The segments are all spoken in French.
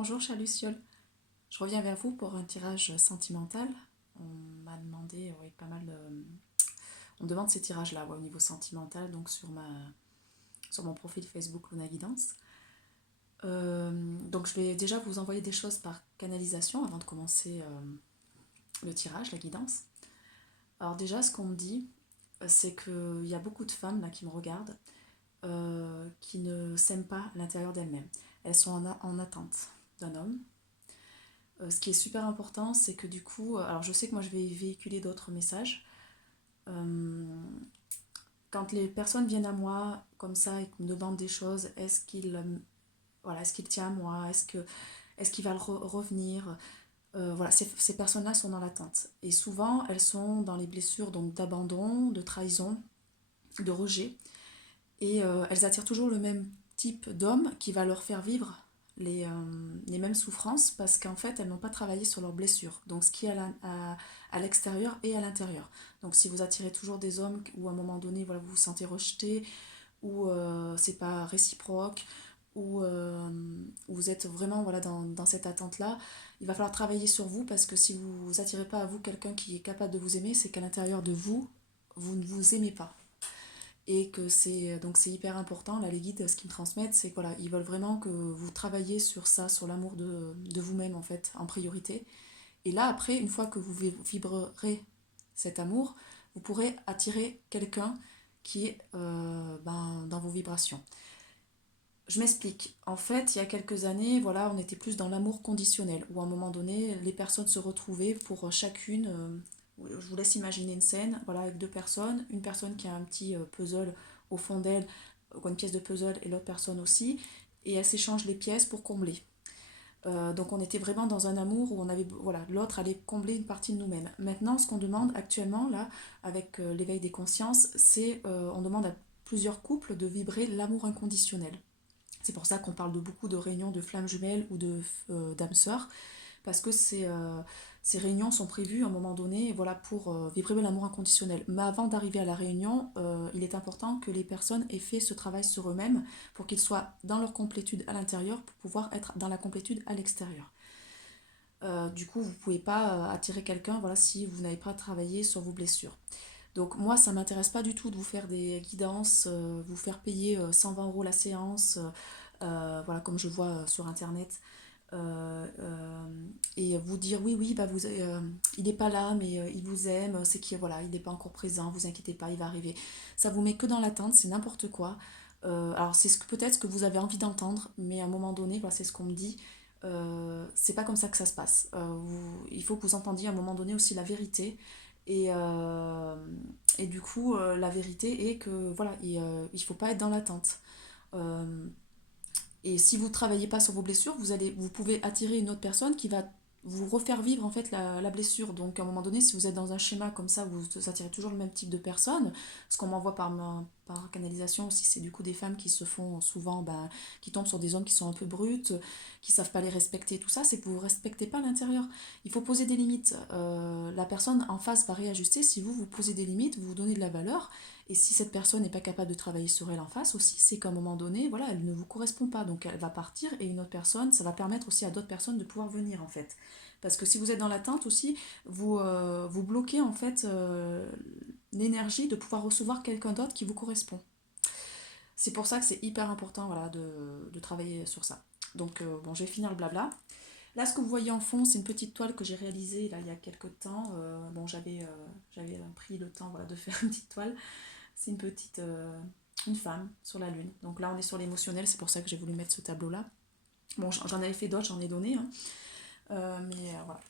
Bonjour chère Luciole, je reviens vers vous pour un tirage sentimental. On m'a demandé, oui, pas mal. On demande ces tirages-là, ouais, au niveau sentimental, donc sur mon profil Facebook Luna Guidance. Donc je vais déjà vous envoyer des choses par canalisation avant de commencer le tirage, la guidance. Alors déjà, ce qu'on me dit, c'est qu'il y a beaucoup de femmes là qui me regardent, qui ne s'aiment pas à l'intérieur d'elles-mêmes. Elles sont en attente d'un homme. Ce qui est super important, c'est que du coup, alors je sais que moi je vais véhiculer d'autres messages. Euh, Quand les personnes viennent à moi comme ça et me demandent des choses, voilà, est-ce qu'il tient à moi, est-ce qu'il va revenir. Voilà, ces personnes-là sont dans l'attente. Et souvent, elles sont dans les blessures donc d'abandon, de trahison, de rejet. Et elles attirent toujours le même type d'homme qui va leur faire vivre les mêmes souffrances parce qu'en fait, elles n'ont pas travaillé sur leurs blessures. Donc, ce qui est à l'extérieur et à l'intérieur. Donc, si vous attirez toujours des hommes où à un moment donné, voilà, vous vous sentez rejeté, ou c'est pas réciproque, ou vous êtes vraiment voilà, dans cette attente-là, il va falloir travailler sur vous parce que si vous n'attirez pas à vous quelqu'un qui est capable de vous aimer, c'est qu'à l'intérieur de vous, vous ne vous aimez pas et que c'est hyper important. Là, les guides, ce qu'ils me transmettent, c'est que voilà, ils veulent vraiment que vous travaillez sur ça, sur l'amour de vous-même en fait, en priorité. Et là, après, une fois que vous vibrerez cet amour, vous pourrez attirer quelqu'un qui est dans vos vibrations. Je m'explique. En fait, il y a quelques années, voilà, on était plus dans l'amour conditionnel, où à un moment donné, les personnes se retrouvaient pour chacune. Je vous laisse imaginer une scène, voilà, avec deux personnes, une personne qui a un petit puzzle au fond d'elle, ou une pièce de puzzle, et l'autre personne aussi, et elles s'échangent les pièces pour combler. Donc on était vraiment dans un amour où on avait, voilà, l'autre allait combler une partie de nous-mêmes. Maintenant, ce qu'on demande actuellement, là, avec l'éveil des consciences, c'est, on demande à plusieurs couples de vibrer l'amour inconditionnel. C'est pour ça qu'on parle de beaucoup de réunions de flammes jumelles ou d'âmes sœurs, parce que ces réunions sont prévues à un moment donné voilà, pour vibrer l'amour inconditionnel. Mais avant d'arriver à la réunion, il est important que les personnes aient fait ce travail sur eux-mêmes pour qu'ils soient dans leur complétude à l'intérieur pour pouvoir être dans la complétude à l'extérieur. Du coup, vous ne pouvez pas attirer quelqu'un voilà, si vous n'avez pas travaillé sur vos blessures. Donc moi, ça ne m'intéresse pas du tout de vous faire des guidances, vous faire payer 120 € la séance, voilà, comme je vois sur internet, et vous dire oui, oui, bah il n'est pas là, mais il vous aime, c'est qu'il voilà, il n'est pas encore présent, vous inquiétez pas, il va arriver. Ça vous met que dans l'attente, c'est n'importe quoi. Alors c'est peut-être ce que vous avez envie d'entendre, mais à un moment donné, voilà, c'est ce qu'on me dit. C'est pas comme ça que ça se passe. Il faut que vous entendiez à un moment donné aussi la vérité. Et, euh, et du coup, la vérité est que voilà, il faut pas être dans l'attente. Euh, et si vous ne travaillez pas sur vos blessures, vous pouvez attirer une autre personne qui va vous refaire vivre en fait la blessure. Donc à un moment donné, si vous êtes dans un schéma comme ça, vous attirez toujours le même type de personne. Ce qu'on m'envoie par canalisation aussi, c'est du coup des femmes qui se font souvent, qui tombent sur des hommes qui sont un peu bruts, qui savent pas les respecter, tout ça, c'est que vous ne respectez pas l'intérieur. Il faut poser des limites. La personne en face va réajuster si vous posez des limites, vous vous donnez de la valeur. Et si cette personne n'est pas capable de travailler sur elle en face aussi, c'est qu'à un moment donné, voilà, elle ne vous correspond pas. Donc elle va partir et une autre personne, ça va permettre aussi à d'autres personnes de pouvoir venir en fait. Parce que si vous êtes dans l'attente aussi, vous bloquez en fait l'énergie de pouvoir recevoir quelqu'un d'autre qui vous correspond. C'est pour ça que c'est hyper important voilà, de travailler sur ça. Donc bon, je vais finir le blabla. Là, ce que vous voyez en fond, c'est une petite toile que j'ai réalisée là, il y a quelques temps. Bon, j'avais pris le temps voilà, de faire une petite toile. C'est une femme sur la lune. Donc là, on est sur l'émotionnel, c'est pour ça que j'ai voulu mettre ce tableau-là. Bon, j'en avais fait d'autres, j'en ai donné, hein. Voilà.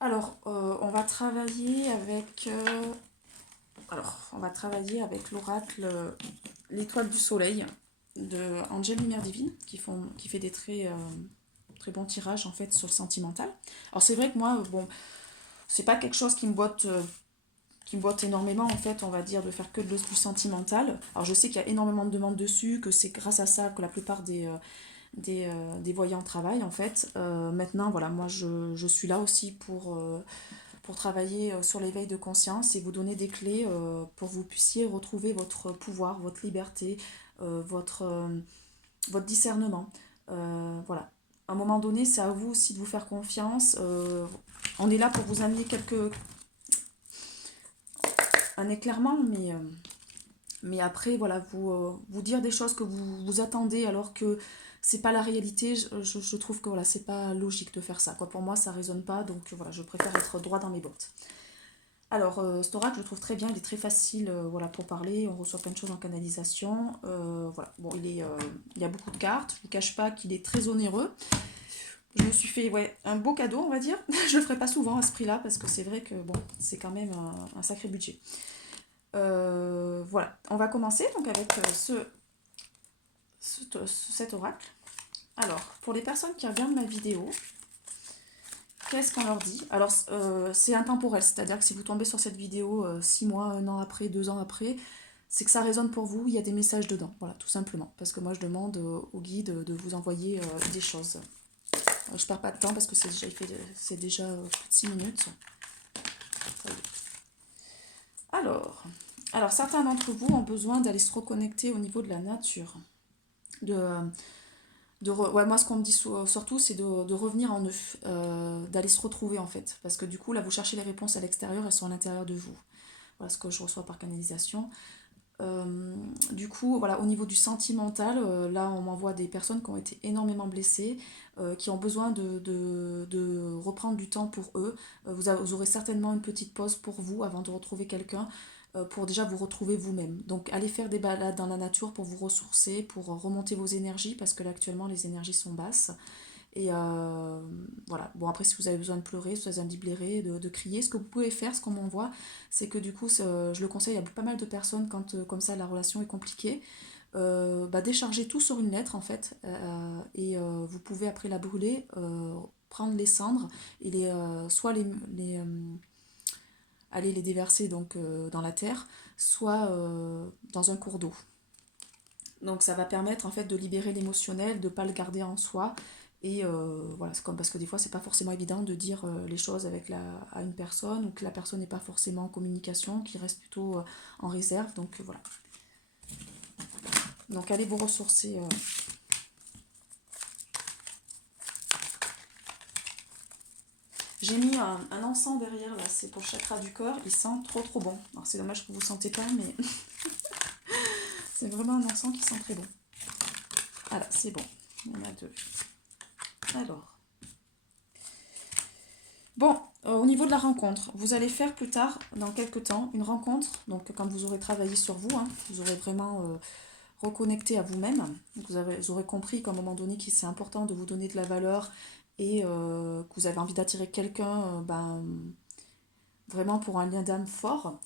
Alors, on va travailler avec l'oracle l'étoile du soleil de Angel Lumière Divine qui fait des très bons tirages en fait sur le sentimental. Alors c'est vrai que moi, bon, c'est pas quelque chose qui me botte énormément en fait, on va dire, de faire que du sentimental. Alors je sais qu'il y a énormément de demandes dessus, que c'est grâce à ça que la plupart des voyants travaillent en fait. Maintenant, voilà, moi je suis là aussi pour travailler sur l'éveil de conscience et vous donner des clés pour que vous puissiez retrouver votre pouvoir, votre liberté, votre discernement. Voilà. à un moment donné, c'est à vous aussi de vous faire confiance. On est là pour vous amener un éclairement, mais après, voilà, vous dire des choses que vous attendez alors que c'est pas la réalité, je trouve que voilà, c'est pas logique de faire ça, quoi. Pour moi, ça résonne pas, donc voilà, je préfère être droit dans mes bottes. Alors, cet oracle, je le trouve très bien, il est très facile voilà, pour parler, on reçoit plein de choses en canalisation. Voilà, bon, il y a beaucoup de cartes, je ne vous cache pas qu'il est très onéreux. Je me suis fait ouais, un beau cadeau, on va dire. Je le ferai pas souvent à ce prix-là, parce que c'est vrai que bon, c'est quand même un sacré budget. Voilà, on va commencer donc avec cet oracle. Alors, pour les personnes qui regardent ma vidéo, qu'est-ce qu'on leur dit? Alors, c'est intemporel, c'est-à-dire que si vous tombez sur cette vidéo 6 mois, 1 an après, 2 ans après, c'est que ça résonne pour vous, il y a des messages dedans, voilà, tout simplement. Parce que moi, je demande au guide de vous envoyer des choses. Je perds pas de temps parce que c'est déjà plus de 6 minutes. Alors, certains d'entre vous ont besoin d'aller se reconnecter au niveau de la nature. Ouais, moi, ce qu'on me dit surtout, c'est de revenir en eux, d'aller se retrouver en fait. Parce que du coup, là, vous cherchez les réponses à l'extérieur, elles sont à l'intérieur de vous. Voilà ce que je reçois par canalisation. Du coup, voilà, au niveau du sentimental, là, on m'envoie des personnes qui ont été énormément blessées, qui ont besoin de reprendre du temps pour eux. Vous aurez certainement une petite pause pour vous avant de retrouver quelqu'un, pour déjà vous retrouver vous-même. Donc, allez faire des balades dans la nature pour vous ressourcer, pour remonter vos énergies, parce que là, actuellement, les énergies sont basses. Et voilà. Bon, après, si vous avez besoin de pleurer, si vous avez besoin de libérer, de crier, ce que vous pouvez faire, ce qu'on m'envoie, c'est que du coup, je le conseille à pas mal de personnes quand, comme ça, la relation est compliquée. Décharger tout sur une lettre, en fait. Et vous pouvez, après la brûler, prendre les cendres et soit aller les déverser donc, dans la terre, soit dans un cours d'eau. Donc ça va permettre en fait de libérer l'émotionnel, de ne pas le garder en soi. Et voilà, c'est comme parce que des fois c'est pas forcément évident de dire les choses à une personne ou que la personne n'est pas forcément en communication, qui reste plutôt en réserve. Donc voilà. Donc allez vous ressourcer. J'ai mis un encens derrière là, c'est pour le chakra du corps, il sent trop trop bon. Alors c'est dommage que vous ne sentez pas, mais c'est vraiment un encens qui sent très bon. Voilà, c'est bon. Il y en a 2. Alors. Bon, au niveau de la rencontre, vous allez faire plus tard, dans quelques temps, une rencontre. Donc quand vous aurez travaillé sur vous, hein, vous aurez vraiment reconnecté à vous-même. Vous aurez compris qu'à un moment donné, que c'est important de vous donner de la valeur et que vous avez envie d'attirer quelqu'un vraiment pour un lien d'âme fort.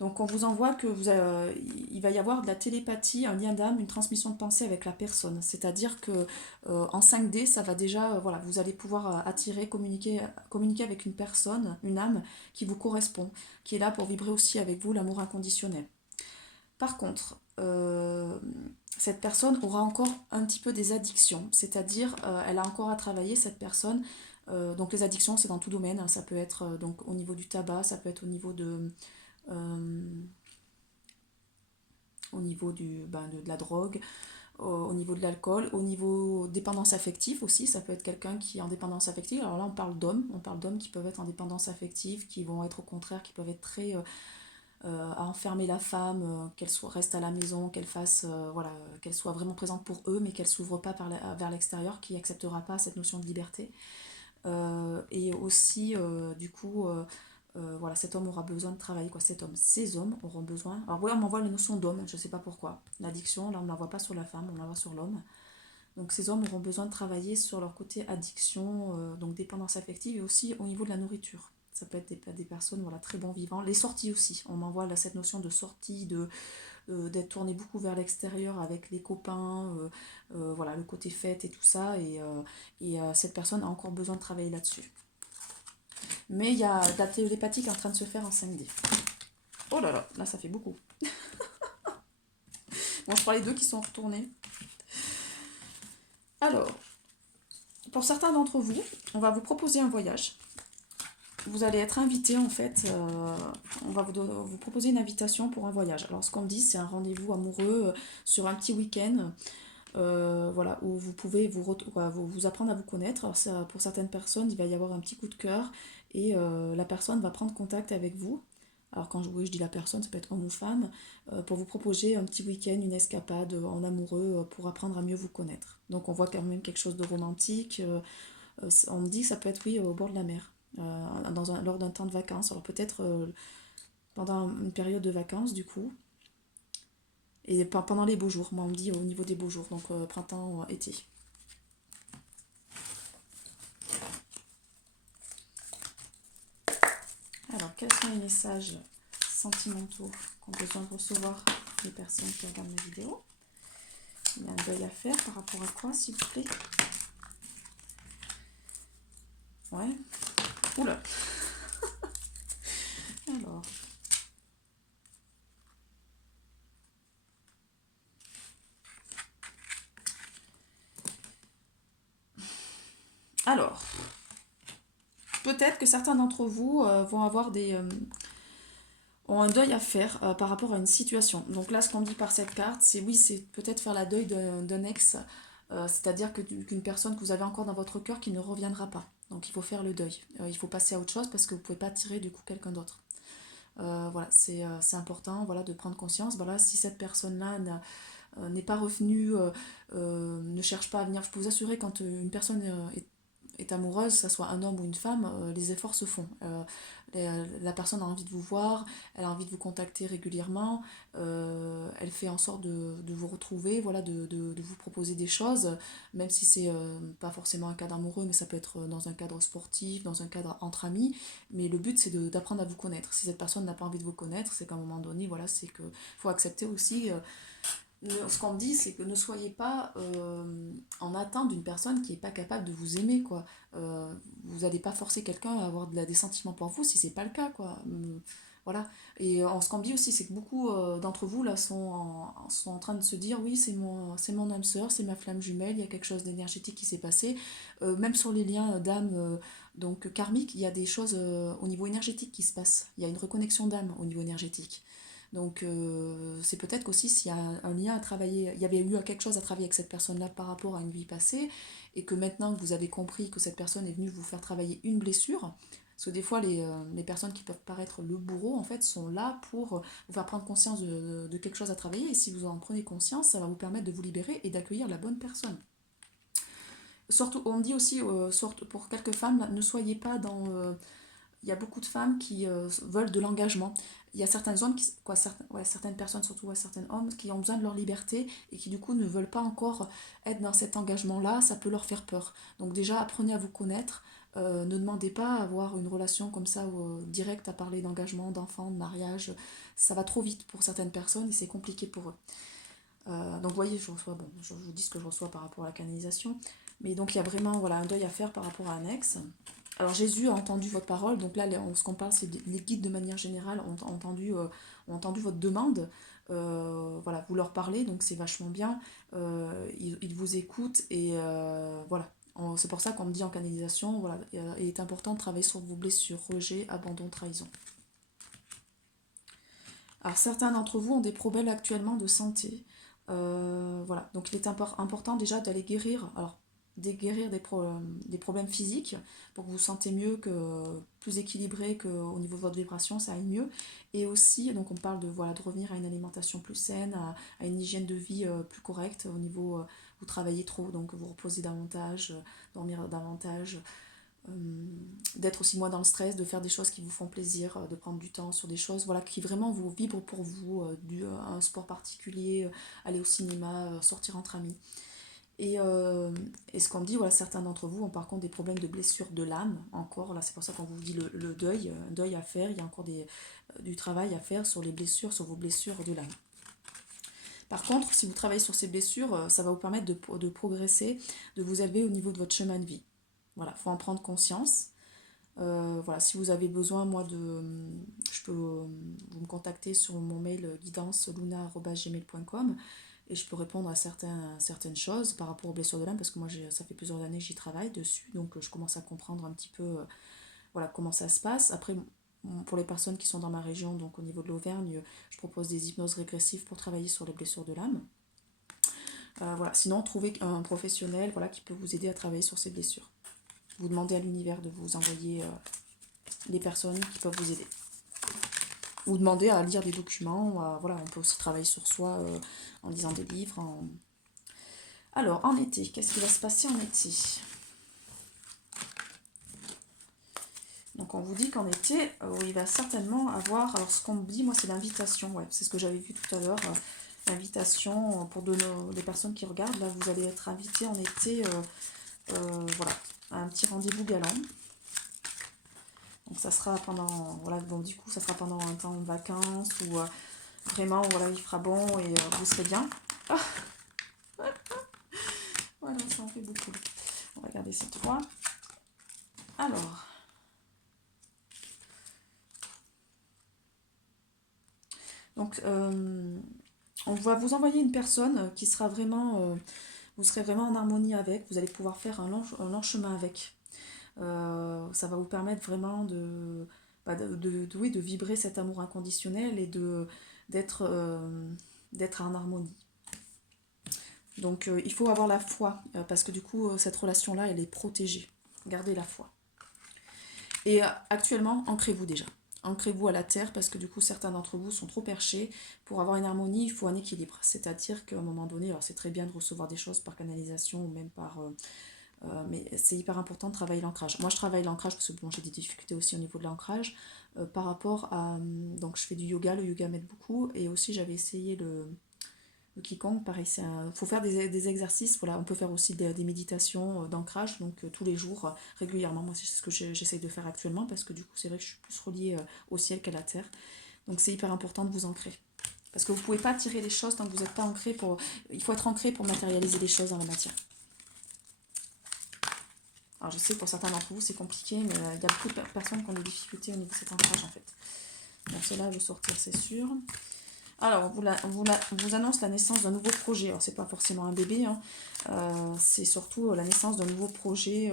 Donc on vous envoie il va y avoir de la télépathie, un lien d'âme, une transmission de pensée avec la personne. C'est-à-dire que en 5D, ça va déjà, voilà, vous allez pouvoir attirer, communiquer avec une personne, une âme qui vous correspond, qui est là pour vibrer aussi avec vous l'amour inconditionnel. Par contre, cette personne aura encore un petit peu des addictions, c'est-à-dire elle a encore à travailler cette personne. Donc les addictions, c'est dans tout domaine, hein. Ça peut être donc au niveau du tabac, ça peut être euh, au niveau de la drogue, au niveau de l'alcool, au niveau dépendance affective aussi, ça peut être quelqu'un qui est en dépendance affective. Alors là, on parle d'hommes qui peuvent être en dépendance affective, qui vont être au contraire, qui peuvent être très à enfermer la femme, reste à la maison, voilà, qu'elle soit vraiment présente pour eux, mais qu'elle s'ouvre pas vers l'extérieur, qui acceptera pas cette notion de liberté. Et aussi, du coup, voilà, cet homme aura besoin de travailler, quoi. Ces hommes auront besoin. Alors, oui, on m'envoie la notion d'homme, je sais pas pourquoi. L'addiction, là, on ne l'envoie pas sur la femme, on l'envoie sur l'homme. Donc, ces hommes auront besoin de travailler sur leur côté addiction, donc dépendance affective, et aussi au niveau de la nourriture. Ça peut être des personnes voilà, très bons vivants. Les sorties aussi. On m'envoie là, cette notion de sortie, d'être tourné beaucoup vers l'extérieur avec les copains, voilà, le côté fête et tout ça. Et cette personne a encore besoin de travailler là-dessus. Mais il y a de la télépathie qui est en train de se faire en 5D. Oh là là, là ça fait beaucoup. Bon, je prends les 2 qui sont retournés. Alors, pour certains d'entre vous, on va vous proposer un voyage. Vous allez être invité en fait, on va vous proposer une invitation pour un voyage. Alors ce qu'on me dit, c'est un rendez-vous amoureux sur un petit week-end. voilà, où vous pouvez vous apprendre à vous connaître. Alors ça, pour certaines personnes, il va y avoir un petit coup de cœur et la personne va prendre contact avec vous. Alors quand oui, je dis la personne, ça peut être homme ou femme, pour vous proposer un petit week-end, une escapade en amoureux pour apprendre à mieux vous connaître. Donc on voit quand même quelque chose de romantique. On me dit que ça peut être, oui, au bord de la mer, lors d'un temps de vacances. Alors peut-être pendant une période de vacances, du coup, et pendant les beaux jours. Moi, on me dit au niveau des beaux jours, donc printemps, été. Alors, quels sont les messages sentimentaux qu'ont besoin de recevoir les personnes qui regardent ma vidéo? Il y a un deuil à faire par rapport à quoi, s'il vous plaît? Ouais. Oula. Alors. Alors. Peut-être que certains d'entre vous vont avoir ont un deuil à faire par rapport à une situation. Donc là, ce qu'on me dit par cette carte, c'est oui, c'est peut-être faire la deuil d'un ex, c'est-à-dire qu'une personne que vous avez encore dans votre cœur qui ne reviendra pas. Donc il faut faire le deuil. Il faut passer à autre chose parce que vous ne pouvez pas tirer du coup quelqu'un d'autre. Voilà, c'est important, voilà, de prendre conscience. Voilà, si cette personne-là n'est pas revenue, ne cherche pas à venir, je peux vous assurer quand une personne est amoureuse, que ce soit un homme ou une femme, les efforts se font. La personne a envie de vous voir, elle a envie de vous contacter régulièrement, elle fait en sorte de vous retrouver, voilà, de vous proposer des choses, même si c'est pas forcément un cadre amoureux, mais ça peut être dans un cadre sportif, dans un cadre entre amis. Mais le but, c'est d'apprendre à vous connaître. Si cette personne n'a pas envie de vous connaître, c'est qu'à un moment donné, voilà, c'est que faut accepter aussi. Ce qu'on me dit, c'est que ne soyez pas en attente d'une personne qui n'est pas capable de vous aimer, quoi. Vous n'allez pas forcer quelqu'un à avoir des sentiments pour vous si c'est pas le cas, quoi. Voilà. Et ce qu'on me dit aussi, c'est que beaucoup d'entre vous là sont en train de se dire oui, c'est mon âme sœur, c'est ma flamme jumelle, il y a quelque chose d'énergétique qui s'est passé. Même sur les liens d'âme donc karmiques, il y a des choses au niveau énergétique qui se passent. Il y a une reconnexion d'âme au niveau énergétique. Donc c'est peut-être qu'aussi s'il y a un lien à travailler, il y avait eu quelque chose à travailler avec cette personne-là par rapport à une vie passée, et que maintenant que vous avez compris que cette personne est venue vous faire travailler une blessure, parce que des fois les personnes qui peuvent paraître le bourreau en fait sont là pour vous faire prendre conscience de quelque chose à travailler, et si vous en prenez conscience, ça va vous permettre de vous libérer et d'accueillir la bonne personne. Surtout, on me dit aussi, pour quelques femmes, ne soyez pas dans il y a beaucoup de femmes qui veulent de l'engagement. Il y a certains hommes, certaines personnes, surtout certains hommes, qui ont besoin de leur liberté et qui du coup ne veulent pas encore être dans cet engagement-là, ça peut leur faire peur. Donc déjà, apprenez à vous connaître, ne demandez pas à avoir une relation comme ça directe à parler d'engagement, d'enfants, de mariage. Ça va trop vite pour certaines personnes et c'est compliqué pour eux. Donc vous voyez, je vous dis ce que je reçois par rapport à la canalisation. Mais donc il y a vraiment voilà, un deuil à faire par rapport à un ex. Alors Jésus a entendu votre parole, donc là ce qu'on parle, c'est les guides de manière générale ont entendu votre demande. Voilà, vous leur parlez, donc c'est vachement bien. Ils vous écoutent et voilà. C'est pour ça qu'on me dit en canalisation, voilà, il est important de travailler sur vos blessures, rejet, abandon, trahison. Alors certains d'entre vous ont des problèmes actuellement de santé. Voilà, donc il est important déjà d'aller guérir, alors guérir des problèmes physiques pour que vous vous sentez mieux, plus équilibré, qu'au niveau de votre vibration, ça aille mieux. Et aussi, donc on parle de, voilà, de revenir à une alimentation plus saine, à une hygiène de vie plus correcte au niveau, vous travaillez trop, donc vous reposez davantage, dormir davantage, euh, d'être aussi moins dans le stress, de faire des choses qui vous font plaisir, de prendre du temps sur des choses voilà, qui vraiment vous vibrent pour vous, un sport particulier, aller au cinéma, sortir entre amis. Et ce qu'on me dit, voilà, certains d'entre vous ont par contre des problèmes de blessure de l'âme, encore, là c'est pour ça qu'on vous dit le deuil, un deuil à faire, il y a encore du travail à faire sur les blessures, sur vos blessures de l'âme. Par contre, si vous travaillez sur ces blessures, ça va vous permettre de progresser, de vous élever au niveau de votre chemin de vie. Voilà, il faut en prendre conscience. Voilà, si vous avez besoin, moi, je peux vous me contacter sur mon mail guidance.luna@gmail.com et je peux répondre à certaines choses par rapport aux blessures de l'âme parce que moi, ça fait plusieurs années que j'y travaille dessus, donc je commence à comprendre un petit peu voilà, comment ça se passe. Après, pour les personnes qui sont dans ma région, donc au niveau de l'Auvergne, je propose des hypnoses régressives pour travailler sur les blessures de l'âme. Voilà. Sinon, trouvez un professionnel voilà, qui peut vous aider à travailler sur ces blessures. Vous demandez à l'univers de vous envoyer les personnes qui peuvent vous aider. Ou demander à lire des documents. Voilà, on peut aussi travailler sur soi en lisant des livres. Alors, en été, qu'est-ce qui va se passer en été? Donc on vous dit qu'en été, il va certainement avoir, alors ce qu'on me dit, moi c'est l'invitation, ouais, c'est ce que j'avais vu tout à l'heure, l'invitation pour les personnes qui regardent, là vous allez être invité en été, voilà, à un petit rendez-vous galant. Donc ça sera pendant, voilà, bon du coup ça sera pendant un temps de vacances où vraiment, voilà, il fera bon et vous serez bien. Ah, voilà, ça en fait beaucoup. On va regarder cette fois. Alors... Donc, on va vous envoyer une personne qui sera vraiment, vous serez vraiment en harmonie avec, vous allez pouvoir faire un long chemin avec. Ça va vous permettre vraiment bah, oui, de vibrer cet amour inconditionnel et d'être en harmonie. Donc, il faut avoir la foi, parce que du coup, cette relation-là, elle est protégée. Gardez la foi. Et actuellement, ancrez-vous déjà. Ancrez-vous à la terre parce que du coup certains d'entre vous sont trop perchés. Pour avoir une harmonie, il faut un équilibre. C'est-à-dire qu'à un moment donné, alors c'est très bien de recevoir des choses par canalisation ou même par... mais c'est hyper important de travailler l'ancrage. Moi je travaille l'ancrage parce que bon, j'ai des difficultés aussi au niveau de l'ancrage. Par rapport à... donc je fais du yoga, le yoga m'aide beaucoup. Et aussi j'avais essayé le Qigong, pareil, il faut faire des exercices, voilà, on peut faire aussi des méditations d'ancrage, donc tous les jours, régulièrement, moi c'est ce que j'essaye de faire actuellement, parce que du coup c'est vrai que je suis plus reliée au ciel qu'à la terre, donc c'est hyper important de vous ancrer, parce que vous ne pouvez pas attirer les choses tant que vous n'êtes pas ancré, il faut être ancré pour matérialiser les choses dans la matière. Alors je sais que pour certains d'entre vous c'est compliqué, mais il y a beaucoup de personnes qui ont des difficultés au niveau de cet ancrage en fait. Donc cela veut sortir, c'est sûr. Alors, on vous annonce la naissance d'un nouveau projet. Alors, c'est pas forcément un bébé, hein. C'est surtout la naissance d'un nouveau projet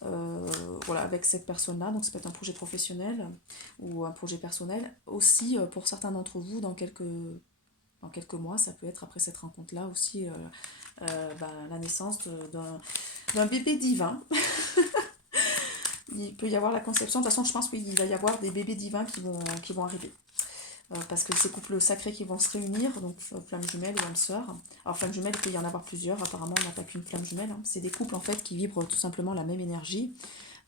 voilà, avec cette personne-là. Donc, ça peut être un projet professionnel ou un projet personnel. Aussi, pour certains d'entre vous, dans quelques mois, ça peut être après cette rencontre-là aussi la naissance d'un bébé divin. Il peut y avoir la conception. De toute façon, je pense qu'il va y avoir des bébés divins qui vont arriver. Parce que ces couples sacrés qui vont se réunir, donc flamme jumelle ou âme sœur. Alors flamme jumelle, il peut y en avoir plusieurs, apparemment on n'a pas qu'une flamme jumelle. Hein. C'est des couples en fait qui vibrent tout simplement la même énergie,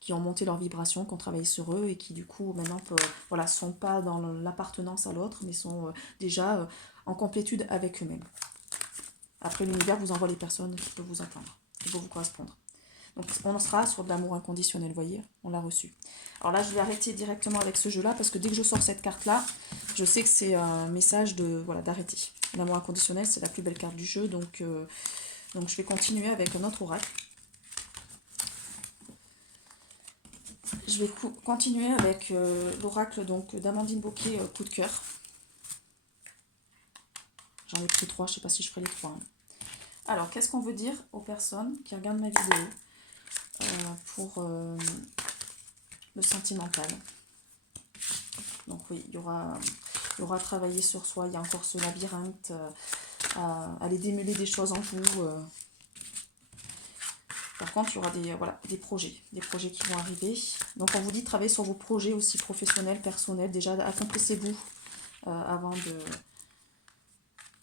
qui ont monté leur vibration, qui ont travaillé sur eux et qui du coup maintenant voilà, sont pas dans l'appartenance à l'autre, mais sont déjà en complétude avec eux-mêmes. Après l'univers vous envoie les personnes qui peuvent vous entendre, qui peuvent vous correspondre. Donc on sera sur de l'amour inconditionnel, vous voyez, on l'a reçu. Alors là, je vais arrêter directement avec ce jeu-là, parce que dès que je sors cette carte-là, je sais que c'est un message d'arrêter. L'amour inconditionnel, c'est la plus belle carte du jeu, donc je vais continuer avec un autre oracle. Je vais continuer avec l'oracle d'Amandine Bocquet, coup de cœur. J'en ai pris 3, je ne sais pas si je ferai les 3. Hein. Alors, qu'est-ce qu'on veut dire aux personnes qui regardent ma vidéo pour le sentimental? Donc oui, il y aura travaillé sur soi, il y a encore ce labyrinthe, à aller démêler des choses en vous. Par contre, il y aura des projets qui vont arriver. Donc on vous dit de travailler sur vos projets aussi professionnels, personnels. Déjà, accomplissez-vous avant de...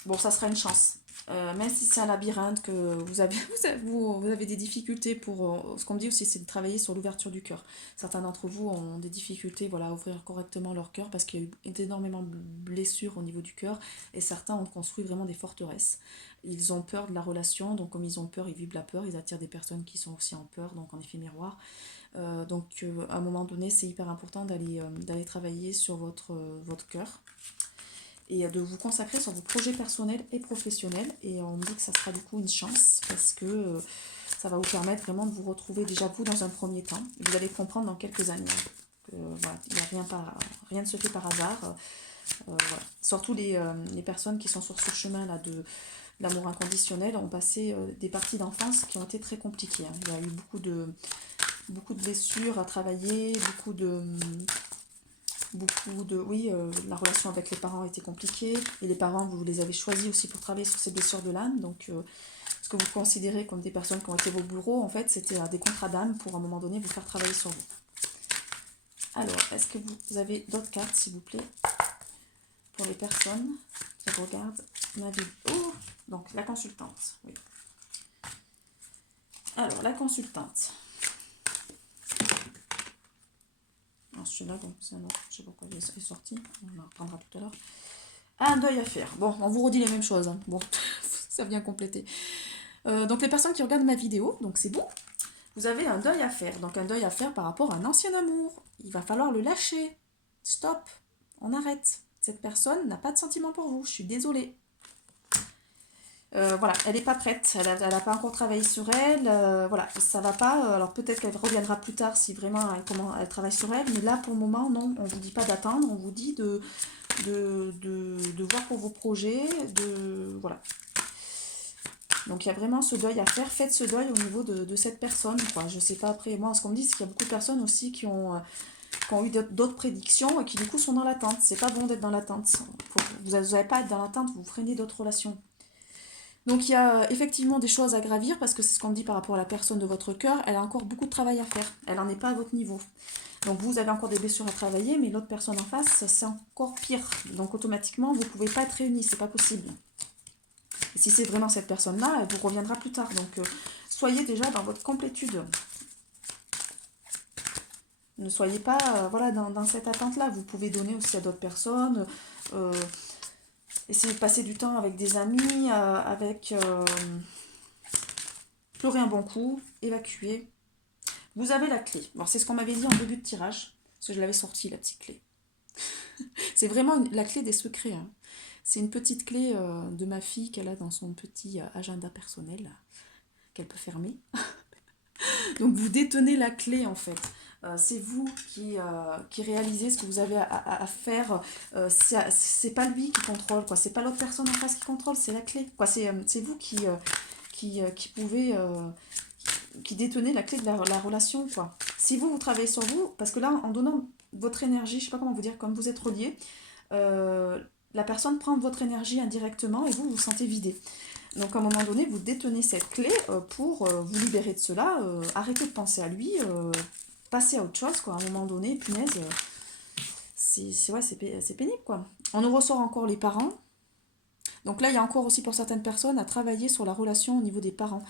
Bon, ça sera une chance. Même si c'est un labyrinthe, que vous avez des difficultés pour... ce qu'on me dit aussi, c'est de travailler sur l'ouverture du cœur. Certains d'entre vous ont des difficultés à ouvrir correctement leur cœur parce qu'il y a eu énormément de blessures au niveau du cœur et certains ont construit vraiment des forteresses. Ils ont peur de la relation, donc comme ils ont peur, ils vivent la peur, ils attirent des personnes qui sont aussi en peur, donc en effet miroir. À un moment donné, c'est hyper important d'aller travailler sur votre cœur et de vous consacrer sur vos projets personnels et professionnels. Et on me dit que ça sera du coup une chance parce que ça va vous permettre vraiment de vous retrouver déjà vous dans un premier temps. Vous allez comprendre dans quelques années que voilà, il y a rien ne se fait par hasard. Voilà. Surtout les personnes qui sont sur ce chemin-là de l'amour inconditionnel ont passé des parties d'enfance qui ont été très compliquées. Hein. Il y a eu beaucoup de blessures à travailler, beaucoup de beaucoup de... Oui, la relation avec les parents était compliquée. Et les parents, vous les avez choisis aussi pour travailler sur ces blessures de l'âme. Donc, ce que vous considérez comme des personnes qui ont été vos bourreaux, en fait, c'était des contrats d'âme pour, à un moment donné, vous faire travailler sur vous. Alors, est-ce que vous avez d'autres cartes, s'il vous plaît, pour les personnes qui regardent ma vidéo? Oh, donc, la consultante, oui. Alors, la consultante. Alors, celui-là, bon, c'est un autre, je ne sais pas pourquoi il est sorti, on en reprendra tout à l'heure. Un deuil à faire. Bon, on vous redit les mêmes choses, hein. Bon, ça vient compléter. Donc, les personnes qui regardent ma vidéo, donc c'est bon, vous avez un deuil à faire. Donc, un deuil à faire par rapport à un ancien amour. Il va falloir le lâcher. Stop, on arrête. Cette personne n'a pas de sentiment pour vous, je suis désolée. Voilà, elle n'est pas prête, elle n'a pas encore travaillé sur elle, voilà, ça va pas, alors peut-être qu'elle reviendra plus tard si vraiment elle travaille sur elle, mais là pour le moment, non, on ne vous dit pas d'attendre, on vous dit de voir pour vos projets, voilà. Donc il y a vraiment ce deuil à faire, faites ce deuil au niveau de cette personne, quoi. Je sais pas, après, moi, ce qu'on me dit, c'est qu'il y a beaucoup de personnes aussi qui ont eu d'autres prédictions et qui du coup sont dans l'attente, c'est pas bon d'être dans l'attente, vous n'allez pas être dans l'attente, vous freinez d'autres relations. Donc il y a effectivement des choses à gravir parce que c'est ce qu'on me dit par rapport à la personne de votre cœur, elle a encore beaucoup de travail à faire, elle n'en est pas à votre niveau. Donc vous avez encore des blessures à travailler, mais l'autre personne en face, c'est encore pire. Donc automatiquement, vous ne pouvez pas être réunis, c'est pas possible. Et si c'est vraiment cette personne-là, elle vous reviendra plus tard. Donc soyez déjà dans votre complétude. Ne soyez pas voilà, dans cette attente-là. Vous pouvez donner aussi à d'autres personnes. Essayez de passer du temps avec des amis, pleurer un bon coup, évacuer. Vous avez la clé. Alors c'est ce qu'on m'avait dit en début de tirage, parce que je l'avais sortie, la petite clé. C'est vraiment la clé des secrets. Hein. C'est une petite clé de ma fille qu'elle a dans son petit agenda personnel, qu'elle peut fermer. Donc vous détenez la clé en fait. C'est vous qui réalisez ce que vous avez à faire. C'est pas lui qui contrôle, quoi. C'est pas l'autre personne en face qui contrôle, c'est la clé. Quoi. C'est vous qui pouvez... qui détenez la clé de la relation, quoi. Si vous travaillez sur vous, parce que là, en donnant votre énergie, je sais pas comment vous dire, comme vous êtes reliés, la personne prend votre énergie indirectement et vous vous sentez vidé. Donc à un moment donné, vous détenez cette clé pour vous libérer de cela, arrêtez de penser à lui, passez à autre chose, quoi. À un moment donné, punaise, c'est pénible, quoi. On nous ressort encore les parents. Donc là, il y a encore aussi pour certaines personnes à travailler sur la relation au niveau des parents.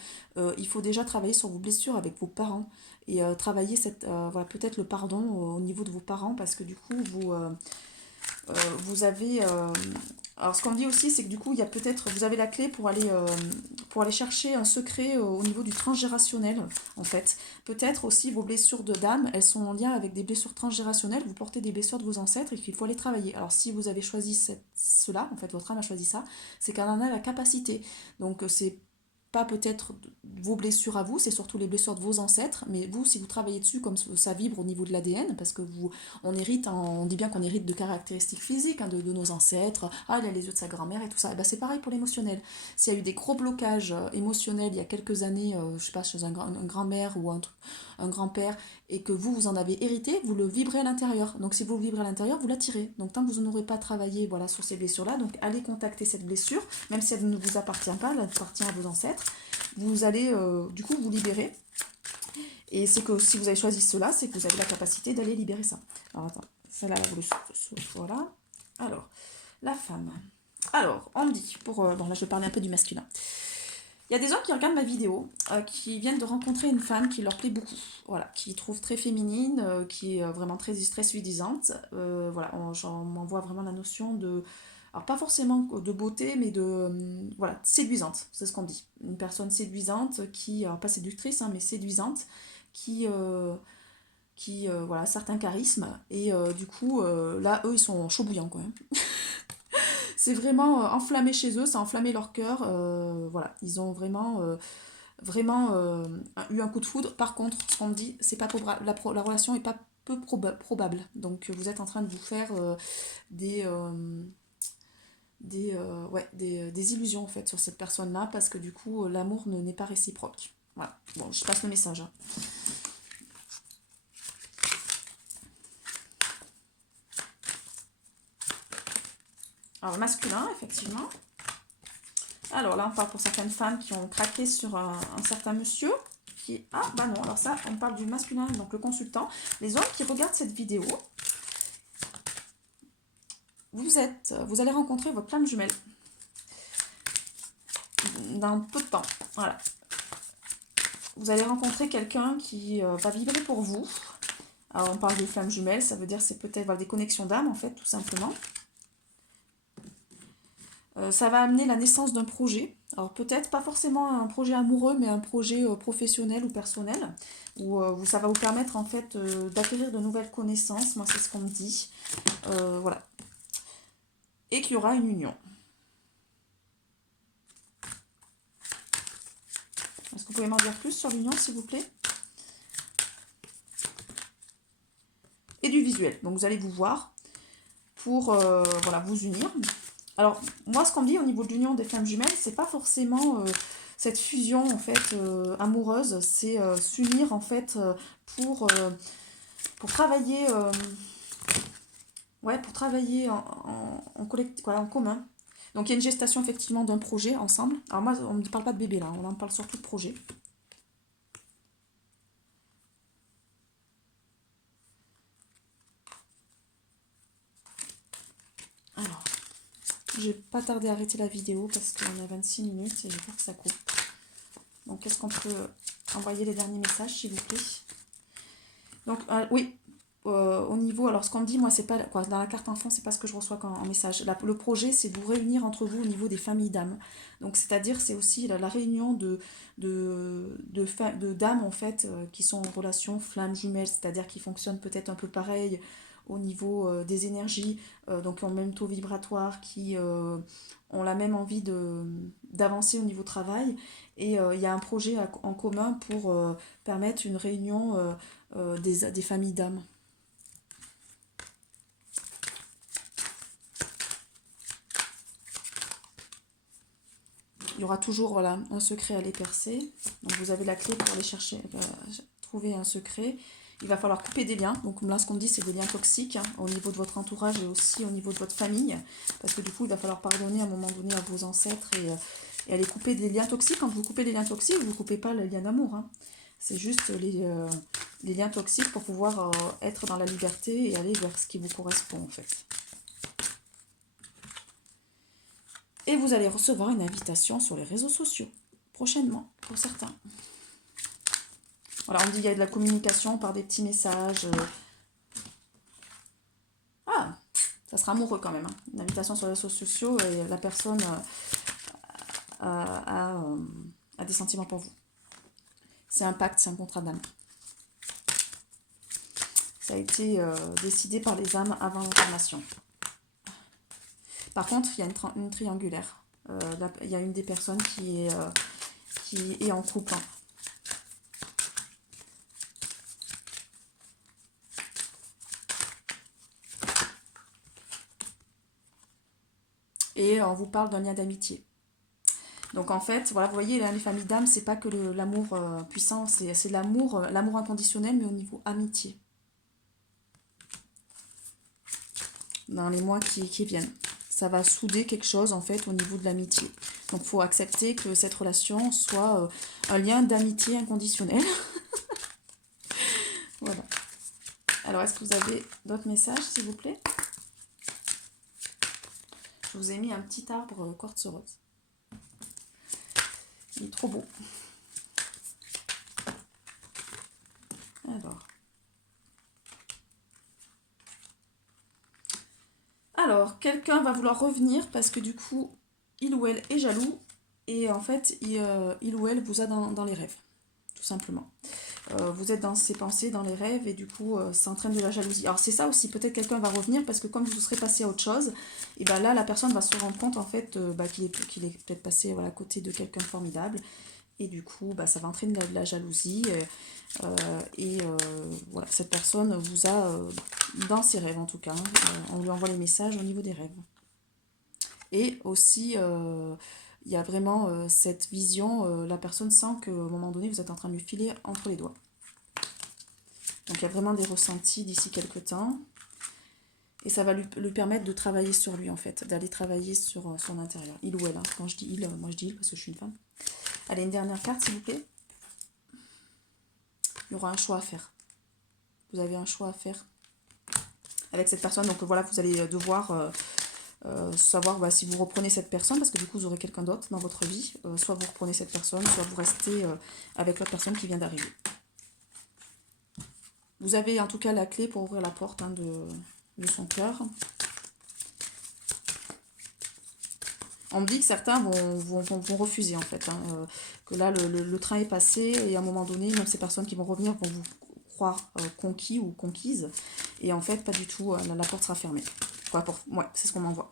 Il faut déjà travailler sur vos blessures avec vos parents et travailler voilà, peut-être le pardon au niveau de vos parents parce que du coup, vous avez... alors ce qu'on me dit aussi, c'est que du coup, il y a peut-être, vous avez la clé pour aller chercher un secret au niveau du transgénérationnel, en fait. Peut-être aussi vos blessures de d'âme, elles sont en lien avec des blessures transgénérationnelles, vous portez des blessures de vos ancêtres et qu'il faut aller travailler. Alors si vous avez choisi cela, en fait, votre âme a choisi ça, c'est qu'elle en a la capacité. Donc c'est pas peut-être vos blessures à vous, c'est surtout les blessures de vos ancêtres, mais vous, si vous travaillez dessus, comme ça vibre au niveau de l'ADN, parce que on hérite, on dit bien qu'on hérite de caractéristiques physiques hein, de nos ancêtres, ah, il a les yeux de sa grand-mère et tout ça, et ben, c'est pareil pour l'émotionnel. S'il y a eu des gros blocages émotionnels il y a quelques années, je sais pas, chez une grand-mère ou un grand-père, et que vous en avez hérité, vous le vibrez à l'intérieur. Donc si vous le vibrez à l'intérieur, vous l'attirez. Donc tant que vous n'aurez pas travaillé voilà, sur ces blessures-là, donc allez contacter cette blessure, même si elle ne vous appartient pas, elle appartient à vos ancêtres, vous allez du coup vous libérer. Et c'est que si vous avez choisi cela, c'est que vous avez la capacité d'aller libérer ça. Alors attends, celle-là, voilà. Alors, la femme. Alors, on me dit, bon là je vais parler un peu du masculin. Il y a des hommes qui regardent ma vidéo, qui viennent de rencontrer une femme qui leur plaît beaucoup, voilà, qui trouvent très féminine, qui est vraiment très séduisante. Voilà, j'en m'envoie vraiment la notion de, alors pas forcément de beauté, mais de, voilà, séduisante, c'est ce qu'on dit. Une personne séduisante qui, alors pas séductrice, hein, mais séduisante, qui voilà, certains charismes, et du coup, là, eux, ils sont chauds bouillants, quoi. C'est vraiment enflammé chez eux, ça a enflammé leur cœur. Voilà, ils ont vraiment eu un coup de foudre. Par contre, ce qu'on me dit, c'est pas la relation est pas peu probable. Donc vous êtes en train de vous faire des illusions en fait sur cette personne-là parce que du coup l'amour n'est pas réciproque. Voilà. Bon, je passe le message. Hein. Alors, masculin, effectivement. Alors là, on parle pour certaines femmes qui ont craqué sur un certain monsieur. Ah, bah non, alors ça, on parle du masculin, donc le consultant. Les hommes qui regardent cette vidéo, vous allez rencontrer votre flamme jumelle dans peu de temps. Voilà. Vous allez rencontrer quelqu'un qui va vibrer pour vous. Alors, on parle de flamme jumelle, ça veut dire c'est peut-être des connexions d'âme, en fait, tout simplement. Ça va amener la naissance d'un projet. Alors peut-être pas forcément un projet amoureux, mais un projet professionnel ou personnel, où ça va vous permettre en fait d'acquérir de nouvelles connaissances. Moi c'est ce qu'on me dit. Voilà. Et qu'il y aura une union. Est-ce que vous pouvez m'en dire plus sur l'union, s'il vous plaît? Et du visuel. Donc vous allez vous voir pour voilà, vous unir. Alors, moi, ce qu'on me dit au niveau de l'union des flammes jumelles, c'est pas forcément cette fusion, en fait, amoureuse. C'est s'unir, en fait, pour travailler, ouais, pour travailler en commun. Donc, il y a une gestation, effectivement, d'un projet ensemble. Alors, moi, on ne parle pas de bébé, là. On en parle surtout de projet. Alors, je vais pas tarder à arrêter la vidéo parce qu'on a 26 minutes et j'ai peur que ça coupe. Donc, est-ce qu'on peut envoyer les derniers messages, s'il vous plaît? Donc, oui, au niveau, alors ce qu'on me dit, moi, c'est pas, quoi, dans la carte enfant, c'est pas ce que je reçois en message. Le projet, c'est de vous réunir entre vous au niveau des familles d'âmes. Donc, c'est-à-dire, c'est aussi la réunion d'âmes, en fait, qui sont en relation flamme jumelle, c'est-à-dire qui fonctionnent peut-être un peu pareil au niveau des énergies, donc qui ont le même taux vibratoire, qui ont la même envie d'avancer au niveau travail. Et il y a un projet en commun pour permettre une réunion des familles d'âmes. Il y aura toujours voilà, un secret à aller percer. Donc vous avez la clé pour aller chercher, trouver un secret. Il va falloir couper des liens. Donc là, ce qu'on me dit, c'est des liens toxiques au niveau de votre entourage et aussi au niveau de votre famille. Parce que du coup, il va falloir pardonner à un moment donné à vos ancêtres et aller couper des liens toxiques. Quand vous coupez des liens toxiques, vous ne coupez pas le lien d'amour. C'est juste les liens toxiques pour pouvoir être dans la liberté et aller vers ce qui vous correspond en fait. Et vous allez recevoir une invitation sur les réseaux sociaux, prochainement, pour certains. Voilà, on dit qu'il y a de la communication par des petits messages. Ah, ça sera amoureux quand même. Une invitation sur les réseaux sociaux et la personne a des sentiments pour vous. C'est un pacte, c'est un contrat d'âme. Ça a été décidé par les âmes avant l'incarnation. Par contre, il y a une triangulaire. Il y a une des personnes qui est en couple. Et on vous parle d'un lien d'amitié. Donc en fait, voilà, vous voyez, les familles d'âmes, c'est pas que l'amour puissant, c'est l'amour inconditionnel, mais au niveau amitié. Dans les mois qui viennent. Ça va souder quelque chose en fait au niveau de l'amitié. Donc il faut accepter que cette relation soit un lien d'amitié inconditionnel. Voilà. Alors est-ce que vous avez d'autres messages s'il vous plaît? Je vous ai mis un petit arbre quartz rose. Il est trop beau. Alors, quelqu'un va vouloir revenir parce que du coup, il ou elle est jaloux et en fait, il ou elle vous a dans les rêves, tout simplement. Vous êtes dans ses pensées, dans les rêves et du coup, ça entraîne de la jalousie. Alors c'est ça aussi, peut-être quelqu'un va revenir parce que comme vous serez passé à autre chose, et ben là, la personne va se rendre compte en fait qu'il est peut-être passé à côté de quelqu'un de formidable. Et du coup, ça va entraîner de la jalousie. Voilà, cette personne vous a dans ses rêves en tout cas. On lui envoie les messages au niveau des rêves. Et aussi, il y a vraiment cette vision, la personne sent qu'à un moment donné, vous êtes en train de lui filer entre les doigts. Donc il y a vraiment des ressentis d'ici quelques temps. Et ça va lui permettre de travailler sur lui, en fait, d'aller travailler sur son intérieur. Il ou elle, hein. Quand je dis il, moi je dis il parce que je suis une femme. Allez, une dernière carte, s'il vous plaît. Il y aura un choix à faire. Vous avez un choix à faire avec cette personne. Donc voilà, vous allez devoir savoir si vous reprenez cette personne, parce que du coup vous aurez quelqu'un d'autre dans votre vie. Soit vous reprenez cette personne, soit vous restez avec l'autre personne qui vient d'arriver. Vous avez en tout cas la clé pour ouvrir la porte de son cœur. On me dit que certains vont refuser en fait. Hein, que là, le train est passé et à un moment donné, même ces personnes qui vont revenir vont vous croire conquis ou conquises. Et en fait, pas du tout, la porte sera fermée. Ouais, c'est ce qu'on m'envoie.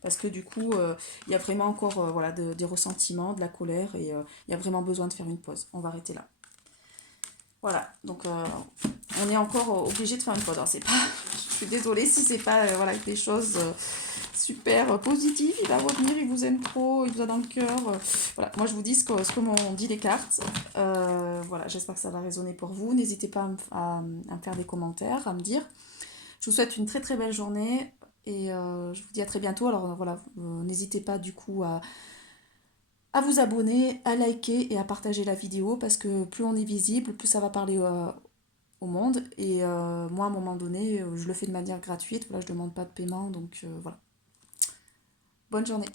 Parce que du coup, il y a vraiment encore voilà, des ressentiments, de la colère et il y a vraiment besoin de faire une pause. On va arrêter là. Voilà, donc on est encore obligé de faire une pause. Alors, c'est pas, je suis désolée si c'est pas voilà, des choses super positives. Il va revenir, il vous aime trop, il vous a dans le cœur. Voilà, moi je vous dis ce que m'ont dit les cartes. Voilà, j'espère que ça va résonner pour vous. N'hésitez pas à me faire des commentaires, à me dire. Je vous souhaite une très très belle journée et je vous dis à très bientôt. Alors voilà, n'hésitez pas du coup à vous abonner, à liker et à partager la vidéo parce que plus on est visible, plus ça va parler au monde. Et moi, à un moment donné, je le fais de manière gratuite. Voilà, je ne demande pas de paiement. Donc voilà. Bonne journée.